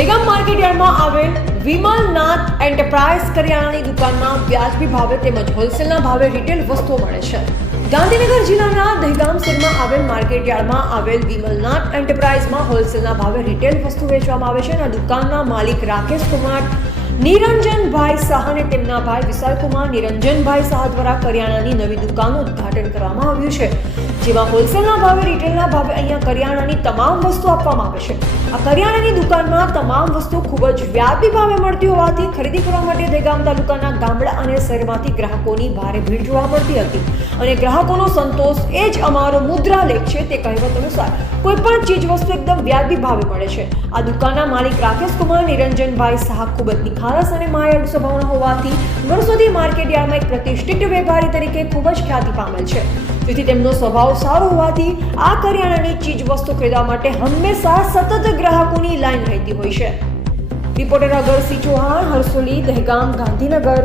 Dehgam market યાર્ડમાં આવેલ Vimalnath enterprise કરિયાણાની દુકાનમાં વ્યાજબી ભાવે તેમજ હોલસેલના ભાવે રિટેલ વસ્તુઓ મળે છે. ગાંધીનગર જિલ્લાના દહેગામ શહેરમાં આવેલ માર્કેટ યાર્ડમાં આવેલ વિમલનાથ એન્ટરપ્રાઇઝમાં હોલસેલના ભાવે રિટેલ વસ્તુ વેચવામાં આવે છે. અને આ દુકાનના માલિક રાકેશ કુમાર નિરંજનભાઈ શાહ અને તેમના ભાઈ વિશાલકુમાર નિરંજનભાઈ શાહ દ્વારા કરિયાણાની નવી દુકાનનું ઉદ્ઘાટન કરવામાં આવ્યું છે, જેમાં હોલસેલના ભાવે રિટેલના ભાવે અહીંયા કરિયાણાની તમામ વસ્તુ આપવામાં આવે છે. આ કરિયાણાની દુકાનમાં તમામ વસ્તુ ખૂબ જ વ્યાજબી ભાવે મળતી હોવાથી ખરીદી કરવા માટે દહેગામ તાલુકાના ગામડા અને શહેરમાંથી ગ્રાહકોની ભારે ભીડ જોવા મળતી હતી. અને ગ્રાહકોનો સંતોષ એ જ અમારો મુદ્રાલેખ છે. તે કહેવત અનુસાર કોઈ પણ ચીજ વસ્તુ એકદમ વ્યાજબી ભાવે મળે છે. આ દુકાનના માલિક રાકેશ કુમાર નિરંજનભાઈ શાહ ખૂબ જ નિખાલસ અને માયાળુ સ્વભાવના હોવાથી વર્ષોથી માર્કેટ યાર્ડમાં એક પ્રતિષ્ઠિત વેપારી તરીકે ખૂબ જ ખ્યાતિ પામેલ છે. તેથી તેમનો સ્વભાવ સારો હોવાથી આ કરિયાણાની ચીજ વસ્તુ ખરીદવા માટે હંમેશા સતત ગ્રાહકોની લાઈન રહેતી હોય છે. રિપોર્ટર અગરસિંહ ચૌહાણ, હરસોલી, દહેગામ, ગાંધીનગર.